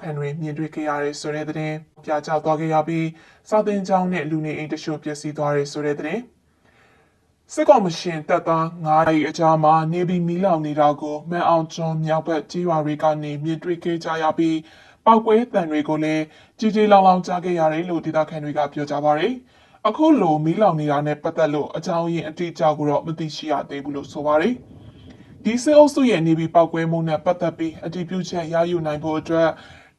ခံတွေမြင်တွေ့ခဲ့ရတယ်ဆိုတဲ့သတင်းပြကြသွားခဲ့ရပြီးစာတင်ကျောင်းနဲ့လူနေအိမ်တချို့ပျက်စီးသွားတယ်ဆိုတဲ့သတင်းစစ်ကောင်မရှင်တပ်သား9ရီအကြားမှာနေပြီးမီးလောင်နေတာကိုမန်အောင်ကျွန်းမြောက်ဘက်ကြီးရွာတွေကနေမြင်တွေ့ခဲ့ကြရပြီးပောက်ကွဲတံတွေကိုလည်းကြီးကြီးလောင်လောင်ကြားခဲ့ရတယ်လို့ဒေသခံတွေကပြောကြပါရယ်အခုလိုမီးလောင်နေတာနဲ့ပတ်သက်လို့အကြောင်းရင်းအတိအကျကိုတော့မသိရှိရသေးဘူးလို့ဆိုပါရယ် ဒီစစ်အုပ်စုရဲ့နေပြီးပောက်ကွဲမှုနဲ့ပတ်သက်ပြီးအတည်ပြုချက်ရယူနိုင်ဖို့အတွက်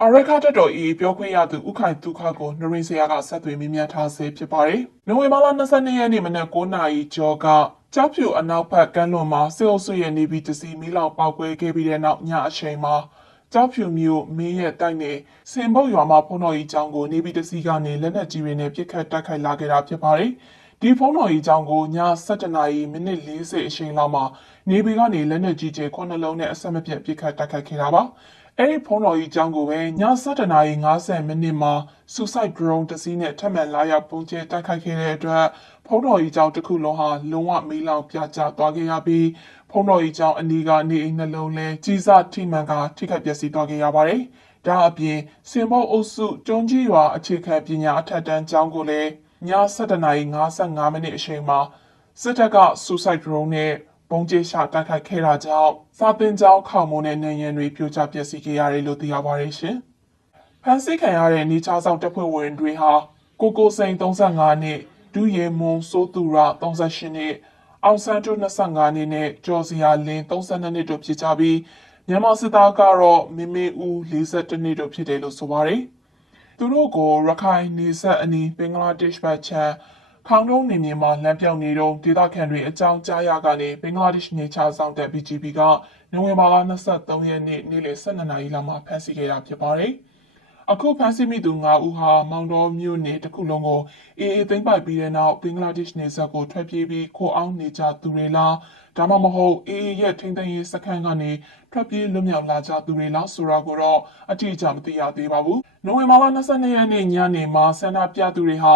အရခတ်တော်အေးပြောခွင့်ရသူဥခိုင်ဒုက္ခကိုနရင်စရာကဆက်သွယ်မြင်းများထားဆဲဖြစ်ပါတယ်။နိုဝင်ဘာလ22ရက်နေ့မနက်9:00နာရီကျော်ကကြောက်ဖြူအနောက်ဘက်ကမ်းလွန်မှာစစ်အုပ်စုရဲ့နေပြီးတစီမီလောက်ပောက်ကွဲခဲ့ပြီးတဲ့နောက်ညအချိန်မှာကြောက်ဖြူမျိုးမင်းရဲ့တိုက်နေစင်ဘုတ်ရွာမှာဖုန်းတော်ကြီးကျောင်းကိုနေပြီးတစီကနေလက်နက်ကြီးတွေနဲ့ပစ်ခတ်တိုက်ခိုက်လာခဲ့တာဖြစ်ပါတယ်။ ဒီဖုန်းတော်ကြီးကြောင့်ကိုည7:00နာရီမိနစ်40အချိန်လောက်မှာနေပြည်ကနေလက်နက်ကြီးကျဲခုနှလုံးနဲ့အဆက်မပြတ်ပစ်ခတ်တိုက်ခိုက်ခဲ့တာပါ။အဲဒီဖုန်းတော်ကြီးကြောင့်ကိုပဲည7:50နာရီ50မိနစ်မှာ suicide drone တစ်စီးနဲ့ထပ်မံလာရောက်ပုံကျဲတိုက်ခိုက်ခဲ့တဲ့အတွက်ဖုန်းတော်ကြီးကြောင့်တစ်ခုလုံးဟာလုံးဝမီးလောင်ပြာကျသွားခဲ့ရပြီးဖုန်းတော်ကြီးကြောင့်အနီးကနေအိမ်နှလုံးလဲကြီးစားထိမှန်ကထိခိုက်ပျက်စီးသွားခဲ့ရပါတယ်။ဒါအပြင်စင်ဘောအုပ်စုကျွန်းကြီးရွာအခြေခံပညာအထက်တန်းကျောင်းကိုလည်း ည7:55မိနစ်အချိန်မှာစစ်တပ်က suicide drone နဲ့ပုံကျဲရှာတိုက်ခိုက်ခဲ့တာကြောင့်စာတင်ကျောင်းခေါင်မိုးနဲ့နေရန်တွေပြိုကျပျက်စီးခဲ့ရတယ်လို့သိရပါတယ်ရှင်။ဖန်ဆီးခံရတဲ့နေချာဆောင်တပ်ဖွဲ့ဝင်တွေဟာကိုကိုစိန်35နှစ်ဒူရဲမွန်စိုးသူရ38နှစ်အောင်ဆန်းတိုး25နှစ်နဲ့ကျော်စရာလင်း32နှစ်တို့ဖြစ်ကြပြီးမြန်မာစစ်သားကတော့မင်းမင်းဦး42နှစ်တို့ဖြစ်တယ်လို့ဆိုပါတယ်။ သူတို့ကိုရခိုင်နေဆက်အနီးဘင်္ဂလားဒေ့ရှ်ဘက်ချမ်းခေါင်းတုံးနေမြေမှာလမ်းပြောင်းနေတော့ဒေသခံတွေအကြောင်းကြားရကနေဘင်္ဂလားဒေ့ရှ်နေချာဆောင်တဲ့ BGB ကနိုဝင်ဘာလ23ရက်နေ့နေ့လယ်12နာရီလောက်မှာဖမ်းဆီးခဲ့တာဖြစ်ပါတယ်။ အခုဖမ်းဆီးမိသူ9ဦးဟာမောင်တော်မြို့နယ်တစ်ခုလုံးကိုအေးအေးသိမ့်ပိုက်ပြီးတဲ့နောက်ဘင်္ဂလားဒေ့ရှ်နေဆက်ကိုထွက်ပြေးပြီးခိုအောင်နေကြသူတွေလားဒါမှမဟုတ်အေးအေးရဲ့ထိန်းသိမ်းရေးစခန်းကနေထွက်ပြေးလွတ်မြောက်လာကြသူတွေလားဆိုတာကိုတော့အတိအကျမသိရသေးပါဘူး။နိုဝင်ဘာလ22ရက်နေ့ညနေမှာဆန္ဒပြသူတွေဟာ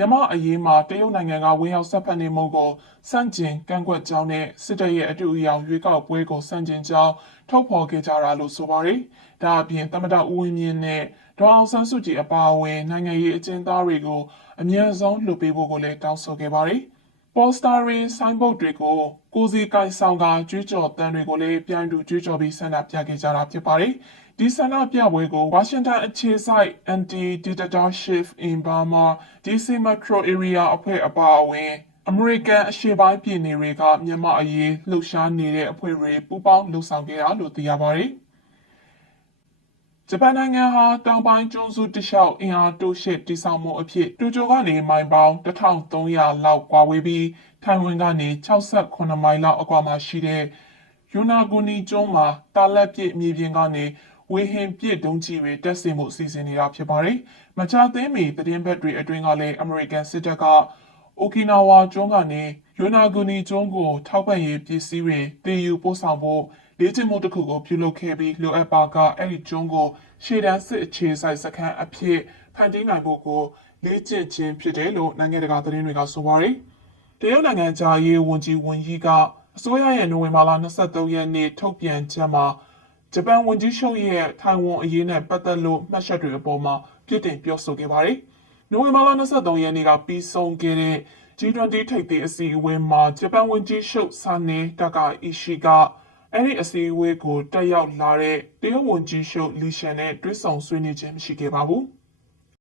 မြန်မာအရေးမှာတရုတ်နိုင်ငံကဝင်ရောက်ဆက်ဖက်နေမှုကိုစန့်ကျင်ကန့်ကွက်ကြောင်းနဲ့စစ်တပ်ရဲ့အတူအယောင်ရွေးကောက်ပွဲကိုစန့်ကျင်ကြောင်းထုတ်ဖော်ခဲ့ကြတာလို့ဆိုပါတယ်။ဒါအပြင်သမ္မတဦးဝင်းမြင့်နဲ့ဒေါ်အောင်ဆန်းစုကြည်အပါအဝင်နိုင်ငံရေးအကျဉ်းသားတွေကိုအမြန်ဆုံးလွှတ်ပေးဖို့ကိုလည်းတောင်းဆိုခဲ့ပါတယ်။ ပေါ်စတာတွေဆိုင်းဘုတ်တွေကိုကိုစီကိုင်ဆောင်ကကြွေးကြော်တန်းတွေကိုလည်းပြိုင်တူကြွေးကြော်ပြီးဆန္ဒပြခဲ့ကြတာဖြစ်ပါတယ်။ဒီဆန္ဒပြပွဲကိုဝါရှင်တန်အခြေစိုက် Anti-Dictatorship in Burma DC Metro Area အဖွဲ့အပါအဝင်အမေရိကန်အရှေ့ပိုင်းပြည်နယ်တွေကမြန်မာအရေးလှုပ်ရှားနေတဲ့အဖွဲ့တွေပူးပေါင်းလှုပ်ဆောင်ခဲ့တာလို့သိရပါတယ်။ ဂျပန်နိုင်ငံဟာတောင်ပိုင်းကျွန်းစုတစ်လျှောက်အင်အားတိုးရှဲ့တည်ဆောက်မှုအဖြစ်တိုကျိုကနေမိုင်ပေါင်း1300လောက်ကွာဝေးပြီးထိုင်ဝမ်ကနေ68မိုင်လောက်အကွာမှာရှိတဲ့ယိုနာဂူနီကျွန်းမှာတာလတ်ပစ်မြေပြင်ကနေဝေဟင်ပစ်ဒုံးကျည်တွေတက်ဆင်မှုစီစဉ်နေတာဖြစ်ပါတယ်။မကြာသေးမီသတင်းပတ်တွေအတွင်းကလည်းအမေရိကန်စစ်တပ်ကအိုကီနာဝါကျွန်းကနေယိုနာဂူနီကျွန်းကိုထောက်ပံ့ရေးပစ္စည်းတွေတည်ယူပို့ဆောင်ဖို့ လေ့ကျင့်မှုတစ်ခုကိုပြုလုပ်ခဲ့ပြီးလိုအပ်ပါကအဲ့ဒီကျွန်းကိုရှေ့တန်းစစ်အခြေစိုက်စခန်းအဖြစ်ဖန်တီးနိုင်ဖို့ကိုလေ့ကျင့်ခြင်းဖြစ်တယ်လို့နိုင်ငံတကာသတင်းတွေကဆိုပါတယ်။တရုတ်နိုင်ငံသားရေးဝန်ကြီးဝန်ကြီးကအစိုးရရဲ့နိုဝင်ဘာလ23ရက်နေ့ထုတ်ပြန်ချက်မှာဂျပန်ဝန်ကြီးချုပ်ရဲ့ထိုင်ဝမ်အရေးနဲ့ပတ်သက်လို့မှတ်ချက်တွေအပေါ်မှာပြစ်တင်ပြောဆိုခဲ့ပါတယ်။နိုဝင်ဘာလ23ရက်နေ့ကပြီးဆုံးခဲ့တဲ့ G20 ထိပ်သီးအစည်းအဝေးမှာဂျပန်ဝန်ကြီးချုပ်ဆာနေတကာအီရှိက အဲ့ဒီအစည်းအဝေးကိုတက်ရောက်လာတဲ့တရုတ်ဝန်ကြီးချုပ်လီရှန်နဲ့တွေ့ဆုံဆွေးနွေးခြင်းမရှိခဲ့ပါဘူး။